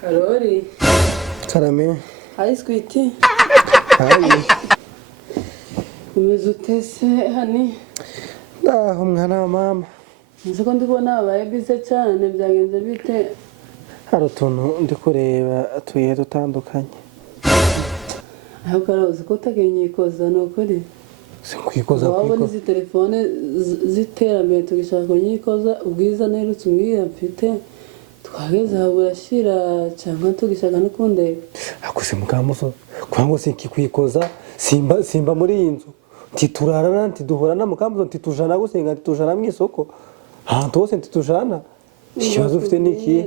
Karori. Karame. Hi sweetie. Hi. Umeze utese hani? Ndaho mwana wa mama. Nzi ko ndibona abaye bize cyane byagenze bite? Hari utuntu ndi kureba tuye dutandukanye. Aho karabuze ko utagenyikoza no kuri. Sinkwikoza wabona izi telefone ziterambere tugishaka kunyikoza ubwiza nerutse umbwira mfite twageze aho burashira cyangwa tugishaka no kundeba. Akuse mukamuso kwango sinkikwikoza simba muri iyi nzu ntiturarana ntiduhorana mukamuso ntitujana gusenga ntitujana mu isoko ahantu hose ntitujana ikibazo ufite niki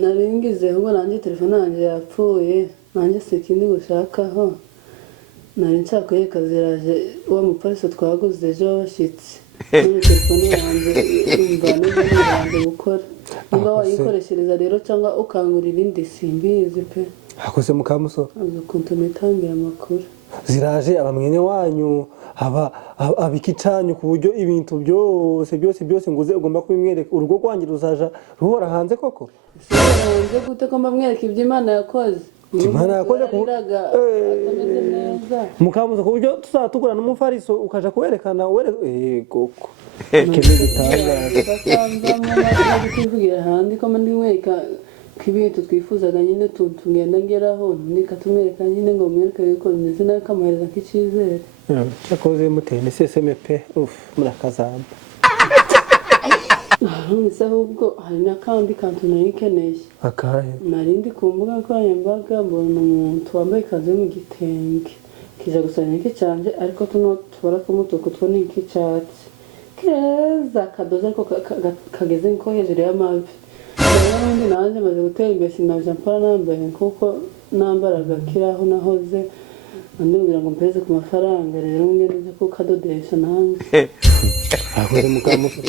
naringize ahubwo nanjye telefone yanjye yapfuye nanjye sikindi gushakaho nari nshaka kaziraje wa mupolisi twaguze ejo wabashitse none telefone yanjye imvana n'ibindi gukora niba wayikoreshereza rero cyangwa ukangura ibindi simbizi pe. Akuse mukamuso ukuntu nitangira amakuru ziraje abamwene wanyu abikicanyu ku buryo ibintu byose nguze ugomba kubimwereka urugo rwanjye ruzaja ruhora hanze koko hanze gute ko mbamwereka ibyo Imana yakoze Imana yakoze atameze neza mukamuzo ku buryo tuzatugura n'umufariso ukaja kuwerekana koko kene gitangaza kugira handi ko ndi mwereka kibintu twifuzaga nyine tugenda ngeraho nika tumwereka nyine ngo mwereke yuko bimeze nayo kamuhereza nk'ikizere cyakoze mutene SSMP murakazamba nise ahubwo hari n'akandi kantu nari nkeneye akahe narindi ku mbuga nkoranyambaga mbona umuntu wambaye ikanzu yo mu gitenge kija gusa n'iki cyanje ariko tuno tubara kumutuku two n'iki cyatsi keza kadoze ariko kageze nko hejuru y'amavi n'ubundi nanjye maze gutera imbere sinaje mpora nambaye kuko nambaraga kiraho nahoze ndumvira ngo mpeze ku mafaranga rero ngende ko kadodesha nanjye ahure mukamuso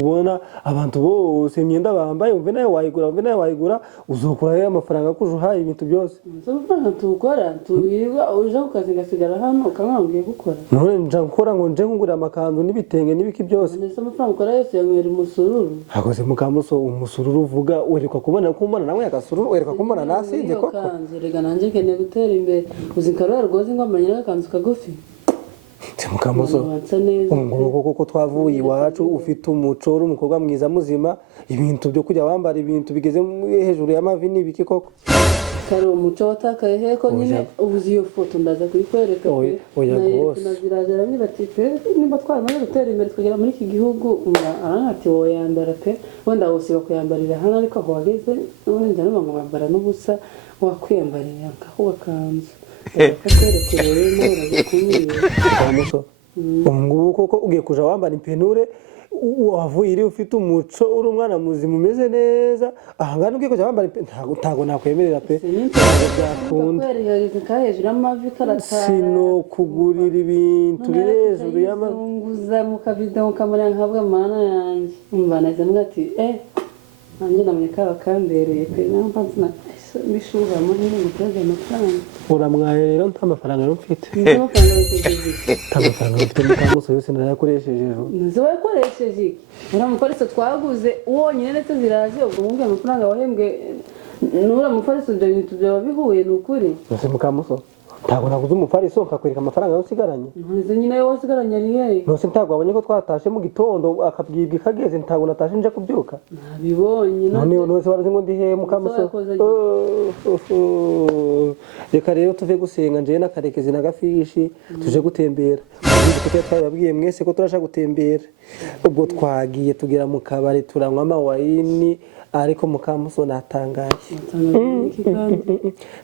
ubona abantu bose imyenda bambaye umve nayo wayigura uzokura amafaranga kujuhaye ibintu byose amafaranga tukora tubirirwa uje kukazi gasigara hano ukamwambwiye gukora none nja gukora ngo nje ngurira amakanzu n'ibitenge n'ibiki byose ndetse amafaranga ukora yose yanywera umusururu akoze mukamuso umusururu uvuga werekwa kubona nawe yagasururu werekwa kubona nasinze koko rega nanjye keneye gutera imbere uzikarura rwoze ngo amanyira gakanzu kagufi mukamuso ngo koko twavuye iwacu ufite umuco uri umukobwa mwiza muzima ibintu byo kujya wambara ibintu bigeze hejuru y'amavi n'ibiki koko kare umuco watakaye heko nyine ubuzi iyo foto ndaza kuyikwereka oya gose naziragera niba tipe nimba twamaze gutera imbere twagera muri iki gihugu arangati woyambara pe wenda wose bakuyambarira hano ariko aho wageze none njya no bambara n'ubusa wakwiyambarira akaho bakanzu ngubu koko ugiye kuja wambara impenure wavuye iri ufite umuco uri umwana muzima umeze neza ahangana ugiye kuja wambara ntago nakwemerera pe byakunda sino kugurira ibintu birezuru y'amazunguza mu kabido mukamurira nkavuga mana yanjye umva naze mwati nanjye namye kaba kambereye pe nampamvu bishuba muri nguteze amafaranga uramwaye rero nta mafaranga rero mfite nta mafaranga mfite mukamuso yose narayakoresheje ejo nzi wakoresheje uramukoresha twaguze wonyine ndetse ziraje ubwo mwumve amafaranga wahembwe nuramukoresha ibyo bintu byawe bihuye n'ukuri nose mukamuso ntago naguze umufariso nkakwereka amafaranga yosigaranye none nyine yo wasigaranye ari hehe nose ntago abonye ko twatashe mu gitondo akabwibwa kageze ntago natashe nje kubyuka nabibonye none warazi ngo ndi hehe mukamuso reka rero tuve gusenga nje n'akarekezi na gafishi tuje gutembera kuko twababwiye mwese ko turasha gutembera ubwo twagiye tugera mu kabari turanywa amawayini ariko mukamuso natangaye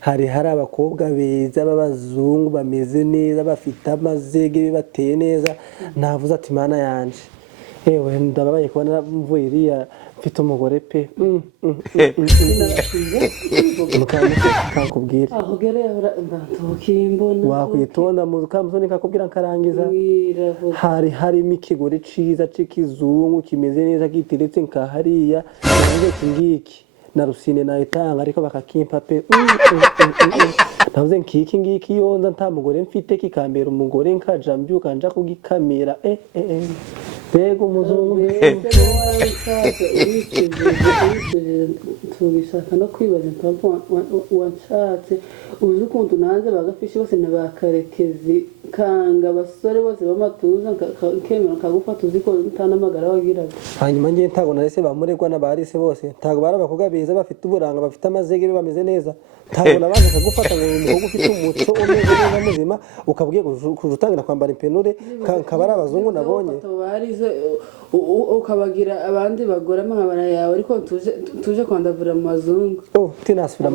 hari abakobwa beza b'abazungu bameze neza bafite amazege bibateye neza navuze ati mana yanje yewe ndababaye kubona mvuye iriya mfite umugore pe mukamuso kakubwira aho gereye ndatukimbona wakwitonda mukamuso nikakubwira nkarangiza harimo ikigore ciza c'ikizungu kimeze neza giteretse nkahariya navuze ngiki na rusine nayitanga ariko bakakimpa pe navuze ngiki yonza nta mugore mfite kikambera umugore nkaja mbyuka nja kugikamira mbega umuzungu tubishaka no kwibaza impamvu wanshatse uzi ukuntu nanze bagafishi bose na bakarekezi kanga abasore bose b'amatuza kemera kagufata uzi ko utanamagara wagiraga hanyuma ngiye ntago narese bamuregwa n'abarise bose ntago bari abakobwa beza bafite uburanga bafite amazege bameze neza ntago nabanje kagufata ngo umukobwa ufite umuco umeze neza muzima ukabwiye kujutangira kwambara impenure kabara abazungu nabonye ukabagira abandi bagore amabara yawe ariko tuje kwandavura mu mazungu tinasubira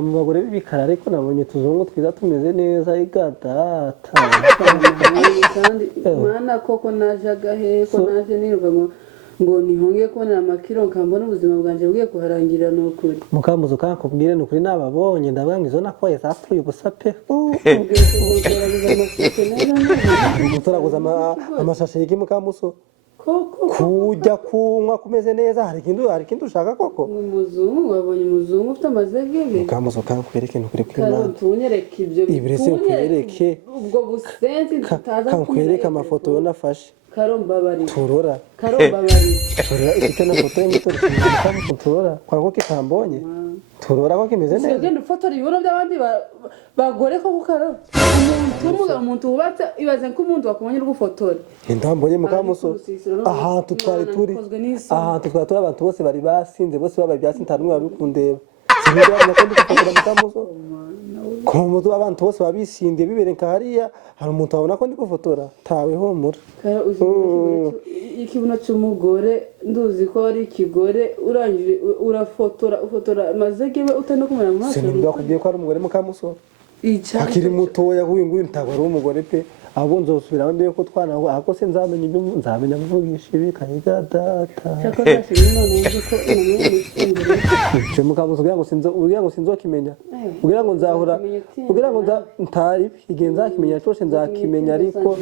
mu bagore b'ibikara ariko nabonye tuzungu twiza tumeze neza igadata kandi mwana koko naje agahe ko naje niruka ngo nihongiye kubonera amakiro nkambona ubuzima bwanjye bugiye kuharangirira ni ukuri mukamuzu kakubwire ni ukuri nababonye ndavuga ngo izo nakoye zapfuye ubusa pe turaguza amashashi y'iki mukamuso kujya kunywa kumeze neza hari ikindi ushaka koko umuzungu wabonye umuzungu ufite amazege mukamuso kakwereke ni ukuri kw'Imana tunyereke ibyo bitunyereke ubwo busenzi tutaza kankwereke amafoto yo nafashe karombabari turora karombabari turora icyo nafoto y'umutori mukamuso turora kwako kitambonye turora ko kimeze neza ugenda ufotora ibiro by'abandi bagore ko kukaro umuntu wubatse ibaze ko umuntu wakubonye uri gufotora ndambonye mukamuso ahantu twari turi abantu bose bari basinze bose babaye byasi ntanumwe wari kundeba sinigera ko ndi gufotora mukamuso ko abantu bose babisindiye bibereka hariya hari umuntu wabona ko ndi gufotora tawe homura ikibuno cy'umugore nduzi ko ari ikigore urangije ufotora amazege we utari kumera mu maso sinumva kubwiye ko ari umugore mukamuso akiri mutoya nguyu ntabwo ari umugore pe ahubwo nzosubira ndebe ko twanaho ahako se nzamenya kuvugisha ibi kayiga data cyo mukamuso kugira ngo sinzokimenya kugira ngo nzahura kugira ngo ntari igihe nzakimenya cyose nzakimenya ariko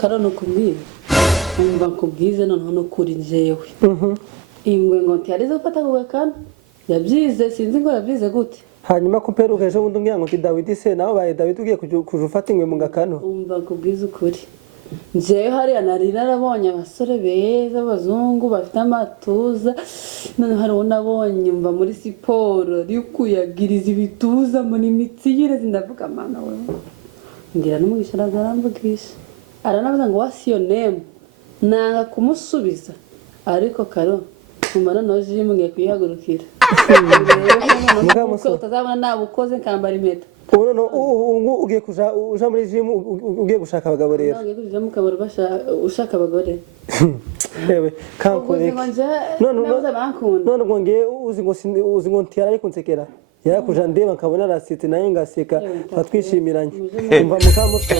karano kubwira umva kubwize noneho no kuri jewe ingwe ngo ntiyarize gufata ku gakana yabyize sinzi ngo yabyize gute hanyuma kumperuka ejo bundi ngira ngo ti Dawidi se nawe baye Dawidi ugiye kuja ufata ingwe mu gakano umva kubwiza ukuri njewe hariya nari narabonye abasore beza abazungu bafite amatuza none hari unabonye mva muri siporo ari kuyagiriza ibituza muri imitsi yire ndavuga mana we ngira n'umugisha araramvugisha aranavuga ngo what's your name nanga kumusubiza ariko karo kumara noje yimwe kuyihagurukira mukamuso utazabona nabukoze nkambara impeta ubu ugiye kuja muri gym ugiye gushaka abagabo rero ugiye kuja mu kabari ushaka abagore yewe kankoreke none ngo ngiye uzi ngo ntiyara ari kunsekera yara kuja ndeba nkabona arasetse naye ngaseka twatwishimiranye umva mukamuso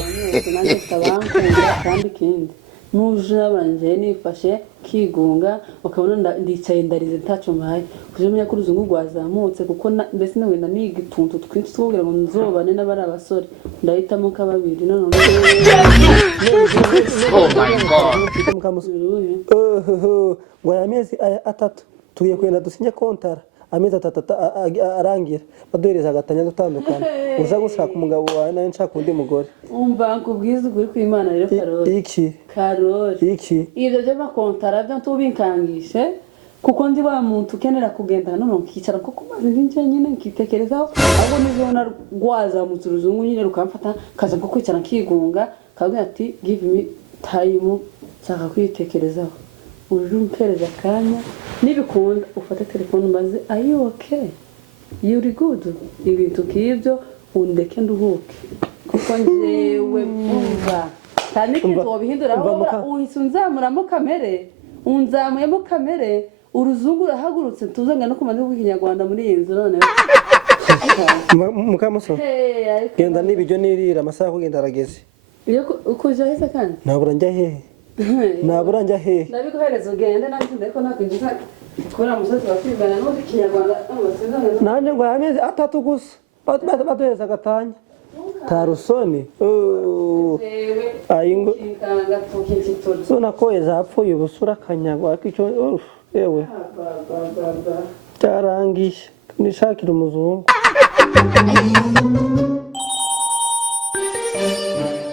nanjye tabankunda kandi kindi nuje nabanje nifashe kigunga ukabona ndicaye ndarize ntaco maye kuje menya ko uruzungu rwazamutse kuko mbese nawe niga ituntu twinshi twubwira ngo nzobane n'abari abasore ndahitamo kababiri none oh my god ngo amezi 3 tugiye kwenda dusinye kontara amezi 3 arangira baduhereza agatanya dutandukana uza gushaka umugabo wawe nawe nshaka undi mugore umva nkubwiza ukuri kw'Imana rero Karoli iki ibyo byo bakontara byo tubinkangishe kuko ndi wa muntu ukenera kugenda none ukicara kuko maze ndinje nyine nkitekerezaho ahubwo nizona rwazamutse uruzungu nyine rukamfata kaza ko kwicara nkigunga kabwira ati give me time nshaka kwitekerezaho urumpereza akanya nibikunda ufate telefone maze are you okay you good ibintu k'ibyo undeke nduhuke kuko njewe umva kandi kintu wabihindura aho uhisunzamuramo kamere unzamuyemo kamere uruzungu rahagurutse tuzanga no kumanza rw'ikinyarwanda muri iyi nzu none mukamuso genda nibijyo nirira amasaha kugenda arageze iyo ukuja hese kandi nabura njya hehe nabura njya hehe ndabiguhereza ugende nanjye ndeko nakwinjiza kubera musozi wakwigana n'undi kinyarwanda amasezerano nanje ngo amezi 3 gusa baduhereza agatanya tarusoni ayingo nakoye zapfuye ubusura kanyagwa kico yewe cyarangisha nishakira umuzungu